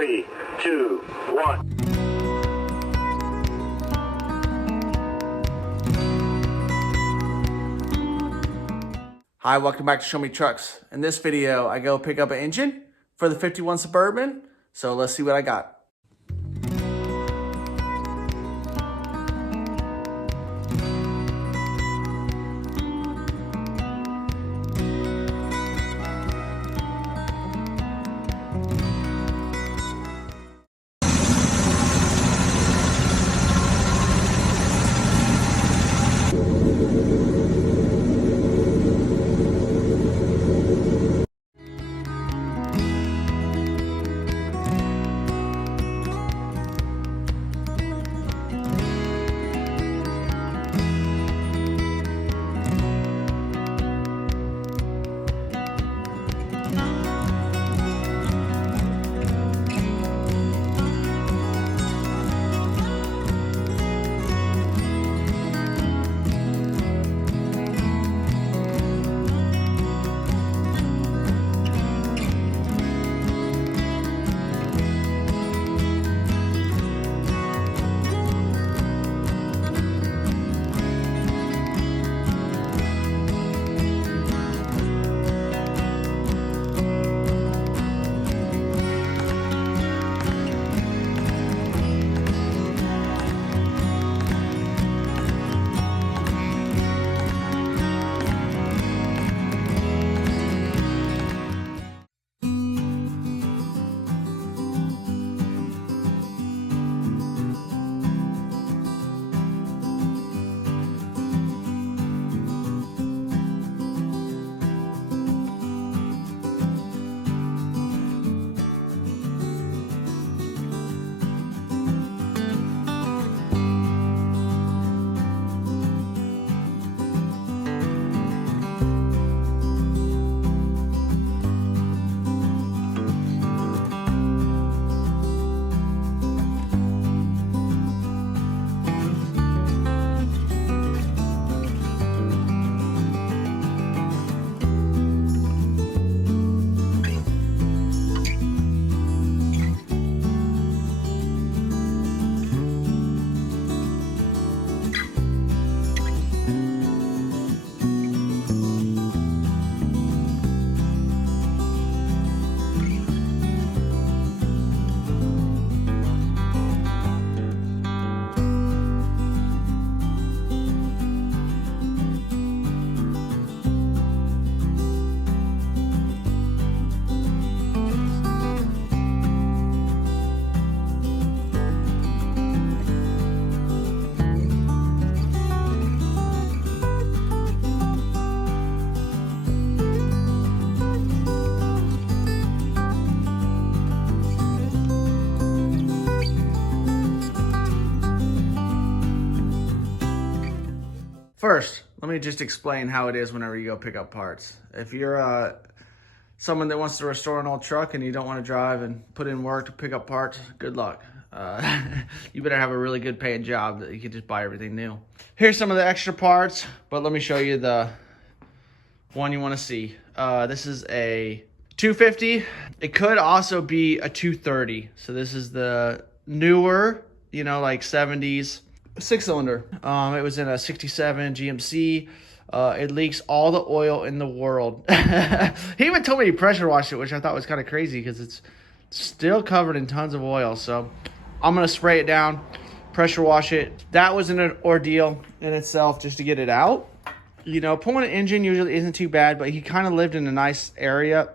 3, 2, 1. Hi, welcome back to Show Me Trucks. In this video, I go pick up an engine for the 51 Suburban. So let's see what I got. First, let me just explain how it is whenever you go pick up parts. If you're someone that wants to restore an old truck and you don't want to drive and put in work to pick up parts, good luck. You better have a really good paying job that you can just buy everything new. Here's some of the extra parts, but let me show you the one you want to see. This is a 250. It could also be a 230. So this is the newer, like 70s. 6-cylinder. It was in a 67 GMC. It leaks all the oil in the world. He even told me he pressure washed it, which I thought was kind of crazy because it's still covered in tons of oil. So I'm going to spray it down, pressure wash it. That was an ordeal in itself just to get it out. Pulling an engine usually isn't too bad, but he kind of lived in a nice area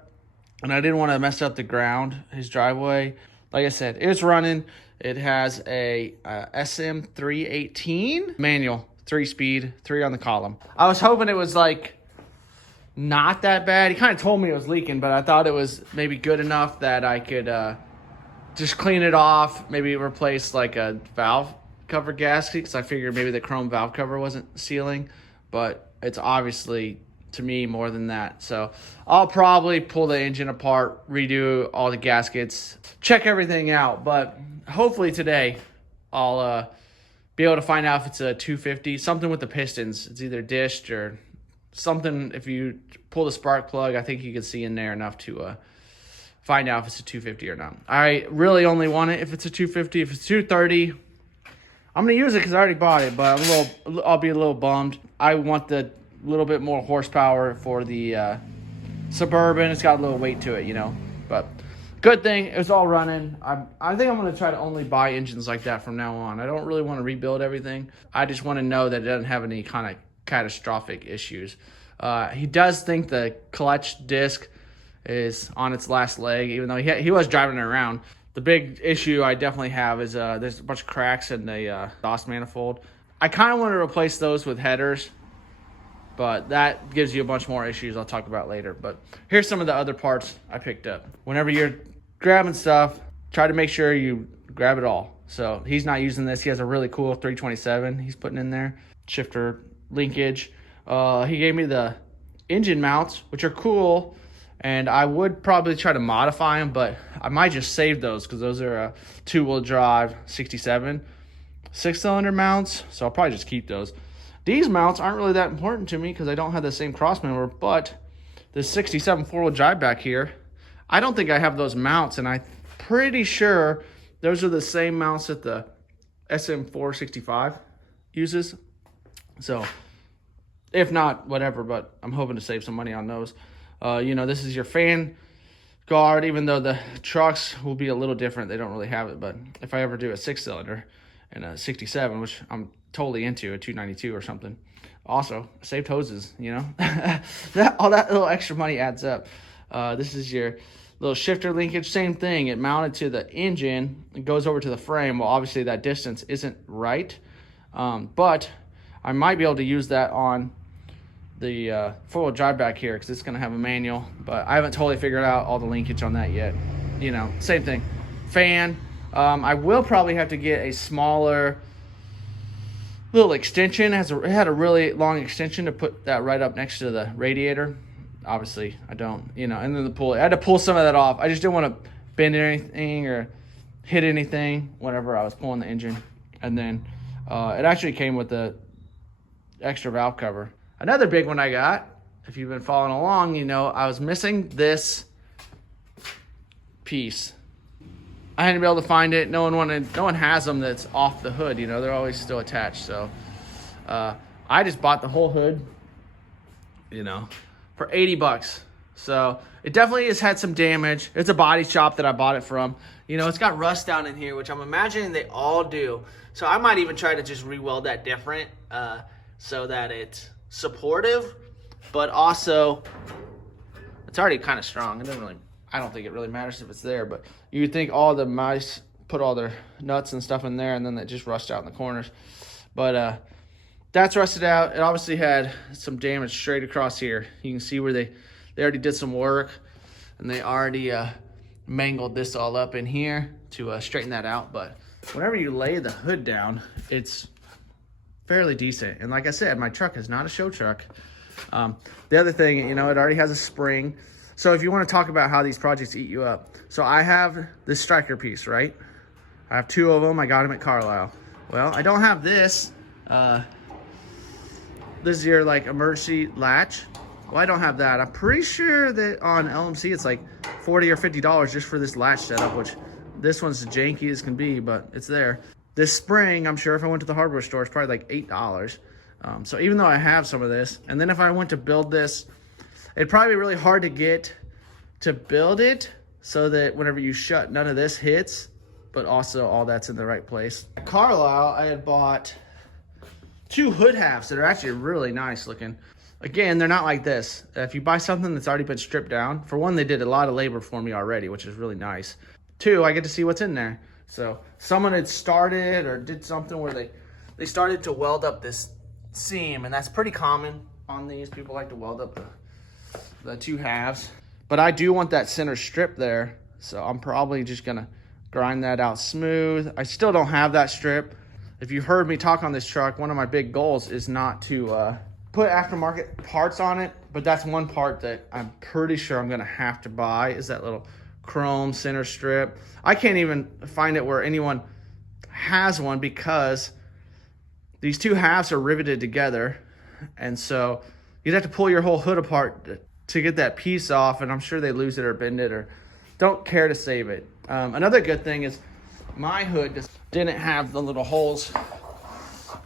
and I didn't want to mess up the ground, his driveway. Like I said, it's running. It has a SM318 manual, 3-speed, 3 on the column. I was hoping it was like not that bad. He kind of told me it was leaking, but I thought it was maybe good enough that I could just clean it off, maybe replace like a valve cover gasket because I figured maybe the chrome valve cover wasn't sealing, but it's obviously, to me, more than that. So I'll probably pull the engine apart, redo all the gaskets, check everything out, but hopefully today I'll be able to find out if it's a 250, something with the pistons. It's either dished or something. If you pull the spark plug, I think you can see in there enough to find out if it's a 250 or not. I really only want it if it's a 250. If it's 230, I'm going to use it because I already bought it, but I'll be a little bummed. I want the little bit more horsepower for the Suburban. It's got a little weight to it, you know. But good thing it's all running. I think I'm going to try to only buy engines like that from now on. I don't really want to rebuild everything. I just want to know that it doesn't have any kind of catastrophic issues. He does think the clutch disc is on its last leg, even though he was driving it around. The big issue I definitely have is there's a bunch of cracks in the exhaust manifold. I kind of want to replace those with headers, but that gives you a bunch more issues I'll talk about later. But here's some of the other parts I picked up. Whenever you're grabbing stuff, try to make sure you grab it all. So he's not using this. He has a really cool 327 he's putting in there. Shifter linkage. He gave me the engine mounts, which are cool, and I would probably try to modify them, but I might just save those because those are a two-wheel drive 67 6-cylinder mounts, so I'll probably just keep those. These mounts aren't really that important to me because I don't have the same crossmember, but the 67 4-wheel drive back here, I don't think I have those mounts, and I'm pretty sure those are the same mounts that the SM465 uses. So if not, whatever, but I'm hoping to save some money on those. You know, this is your fan guard, even though the trucks will be a little different. They don't really have it, but if I ever do a 6-cylinder and a 67, which I'm totally into, a 292 or something. Also, saved hoses, you know. All that little extra money adds up. This is your little shifter linkage. Same thing. It mounted to the engine. It goes over to the frame. Well, obviously that distance isn't right, but I might be able to use that on the four-wheel drive back here because it's going to have a manual, but I haven't totally figured out all the linkage on that yet. You know, same thing. Fan. I will probably have to get a smaller little extension. It had a really long extension to put that right up next to the radiator. Obviously, I don't, you know, and then I had to pull some of that off. I just didn't want to bend anything or hit anything whenever I was pulling the engine. And then it actually came with the extra valve cover. Another big one I got, if you've been following along, you know, I was missing this piece. I hadn't been able to find it. No one has them that's off the hood, you know, they're always still attached. So I just bought the whole hood, you know, for $80. So it definitely has had some damage. It's a body shop that I bought it from. You know, it's got rust down in here, which I'm imagining they all do. So I might even try to just re-weld that different so that it's supportive, but also it's already kind of strong. I don't think it really matters if it's there, but you'd think all the mice put all their nuts and stuff in there and then they just rust out in the corners. But that's rusted out. It obviously had some damage straight across here. You can see where they already did some work and they already mangled this all up in here to straighten that out. But whenever you lay the hood down, it's fairly decent. And like I said, my truck is not a show truck. The other thing, you know, it already has a spring. So if you want to talk about how these projects eat you up. So I have this striker piece, right? I have two of them. I got them at Carlisle. Well, I don't have this. This is your like emergency latch. Well, I don't have that. I'm pretty sure that on LMC it's like $40 or $50 just for this latch setup, which this one's as janky as can be, but it's there. This spring, I'm sure if I went to the hardware store, it's probably like $8. So even though I have some of this, and then if I went to build this, it'd probably be really hard to get to build it so that whenever you shut, none of this hits, but also all that's in the right place. At Carlisle, I had bought two hood halves that are actually really nice looking. Again, they're not like this. If you buy something that's already been stripped down, for one, they did a lot of labor for me already, which is really nice. Two, I get to see what's in there. So someone had started or did something where they started to weld up this seam, and that's pretty common on these. People like to weld up the two halves. But I do want that center strip there, so I'm probably just gonna grind that out smooth. I still don't have that strip. If you've heard me talk on this truck, one of my big goals is not to put aftermarket parts on it, but that's one part that I'm pretty sure I'm gonna have to buy is that little chrome center strip. I can't even find it where anyone has one because these two halves are riveted together, and so you'd have to pull your whole hood apart to get that piece off, and I'm sure they lose it or bend it or don't care to save it. Another good thing is my hood just didn't have the little holes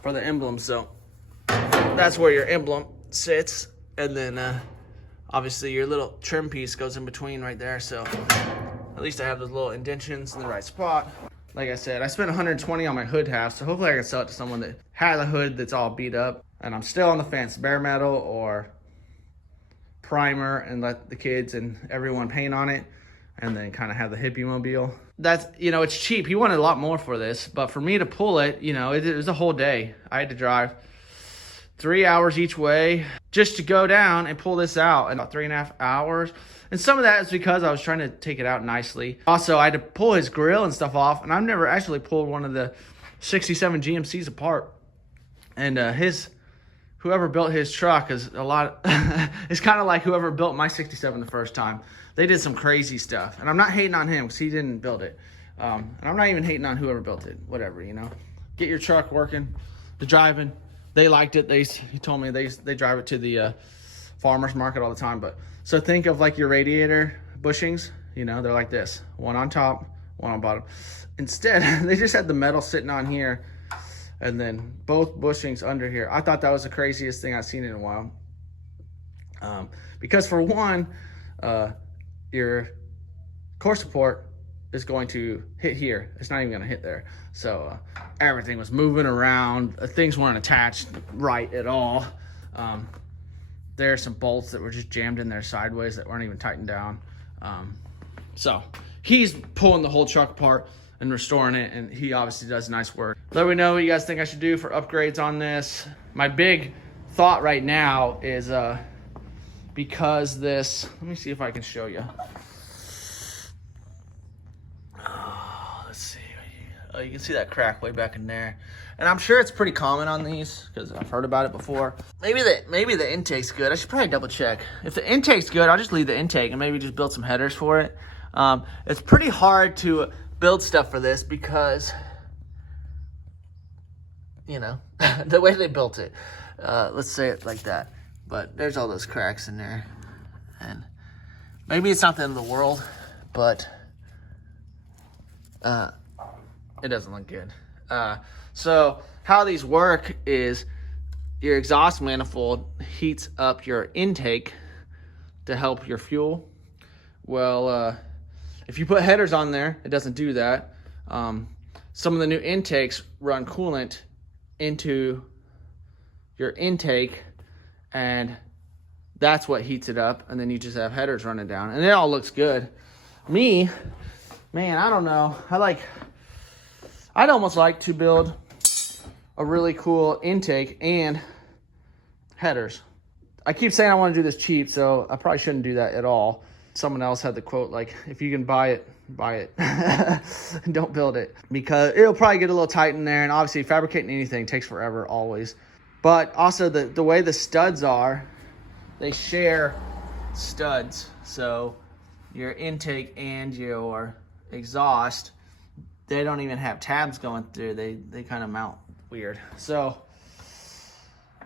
for the emblem, so that's where your emblem sits, and then obviously your little trim piece goes in between right there, so at least I have those little indentions in the right spot. Like I said, I spent $120 on my hood half, so hopefully I can sell it to someone that has a hood that's all beat up. And I'm still on the fence, bare metal or primer, and let the kids and everyone paint on it, and then kind of have the hippie mobile. That's, you know, it's cheap. He wanted a lot more for this, but for me to pull it, you know, it was a whole day. I had to drive 3 hours each way just to go down and pull this out in about 3.5 hours. And some of that is because I was trying to take it out nicely. Also, I had to pull his grill and stuff off, and I've never actually pulled one of the 67 GMCs apart. And whoever built his truck is a lot. It's kind of like whoever built my 67 the first time. They did some crazy stuff, and I'm not hating on him because he didn't build it. And I'm not even hating on whoever built it. Whatever, you know. Get your truck working, the driving. They liked it. He told me they drive it to the farmer's market all the time. But so think of like your radiator bushings. You know, they're like this: one on top, one on bottom. Instead, they just had the metal sitting on here, and then both bushings under here. I thought that was the craziest thing I've seen in a while. Because for one, your core support is going to hit here. It's not even going to hit there. So everything was moving around. Things weren't attached right at all. There are some bolts that were just jammed in there sideways that weren't even tightened down. So he's pulling the whole truck apart and restoring it, and he obviously does nice work. Let me know what you guys think I should do for upgrades on this. My big thought right now is because this, let me see if I can show you. Let's see. Oh, you can see that crack way back in there. And I'm sure it's pretty common on these because I've heard about it before. Maybe the intake's good. I should probably double check. If the intake's good, I'll just leave the intake and maybe just build some headers for it. It's pretty hard to build stuff for this because, you know, the way they built it. Let's say it like that. But there's all those cracks in there. And maybe it's not the end of the world, but it doesn't look good. So how these work is your exhaust manifold heats up your intake to help your fuel. Well, if you put headers on there, it doesn't do that. Some of the new intakes run coolant into your intake, and that's what heats it up, and then you just have headers running down, and it all looks good. Me, man, I don't know. I'd almost like to build a really cool intake and headers. I keep saying I want to do this cheap, so I probably shouldn't do that at all. Someone else had the quote, like, if you can buy it, buy it. Don't build it, because it'll probably get a little tight in there, and obviously fabricating anything takes forever, always. But also the way the studs are, they share studs. So your intake and your exhaust, they don't even have tabs going through. They kind of mount weird. So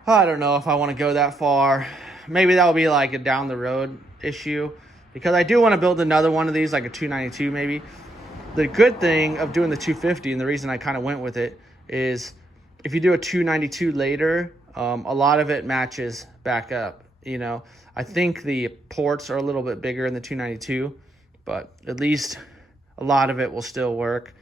I don't know if I want to go that far. Maybe that will be like a down the road issue, because I do want to build another one of these, like a 292 maybe. The good thing of doing the 250, and the reason I kind of went with it, is if you do a 292 later, a lot of it matches back up. You know, I think the ports are a little bit bigger in the 292, but at least a lot of it will still work.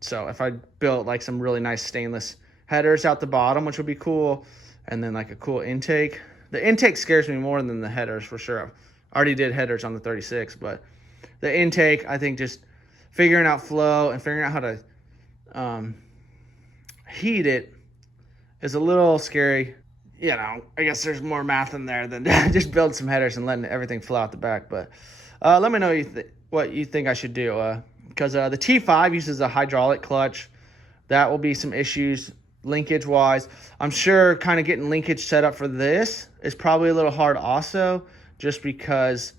So if I built like some really nice stainless headers out the bottom, which would be cool, and then like a cool intake. The intake scares me more than the headers for sure. I already did headers on the 36, but the intake, I think just figuring out flow and figuring out how to heat it is a little scary. You know, I guess there's more math in there than just build some headers and letting everything flow out the back. But let me know what you think I should do. Because the T5 uses a hydraulic clutch. That will be some issues linkage-wise. I'm sure kind of getting linkage set up for this is probably a little hard also, just because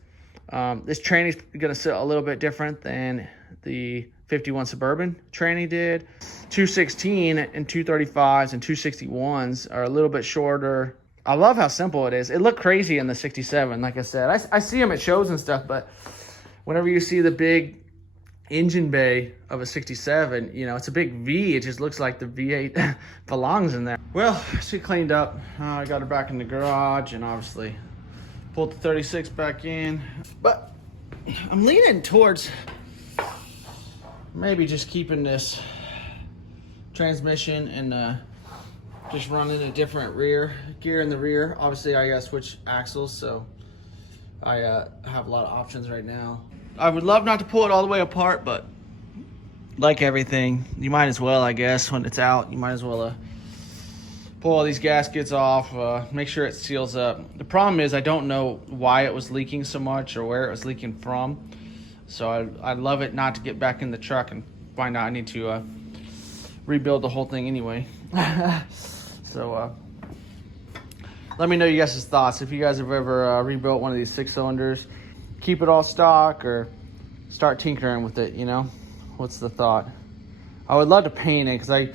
this tranny is going to sit a little bit different than the 51 Suburban tranny did. 216 and 235s and 261s are a little bit shorter. I love how simple it is. It looked crazy in the 67, like I said. I see them at shows and stuff, but whenever you see the big engine bay of a 67, you know, it's a big V. It just looks like the V8 belongs in there. Well, she cleaned up. I got her back in the garage and obviously pulled the 36 back in. But I'm leaning towards maybe just keeping this transmission and just running a different rear gear in the rear. Obviously, I gotta switch axles, so I have a lot of options right now. I would love not to pull it all the way apart, but like everything, you might as well, I guess, when it's out, you might as well pull all these gaskets off, make sure it seals up. The problem is I don't know why it was leaking so much or where it was leaking from. So I'd love it not to get back in the truck and find out I need to rebuild the whole thing anyway. So let me know you guys' thoughts. If you guys have ever rebuilt one of these 6-cylinders, keep it all stock or start tinkering with it, you know? What's the thought? I would love to paint it because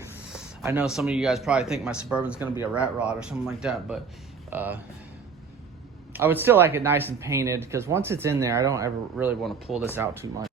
I know some of you guys probably think my Suburban's going to be a rat rod or something like that, but I would still like it nice and painted because once it's in there, I don't ever really want to pull this out too much.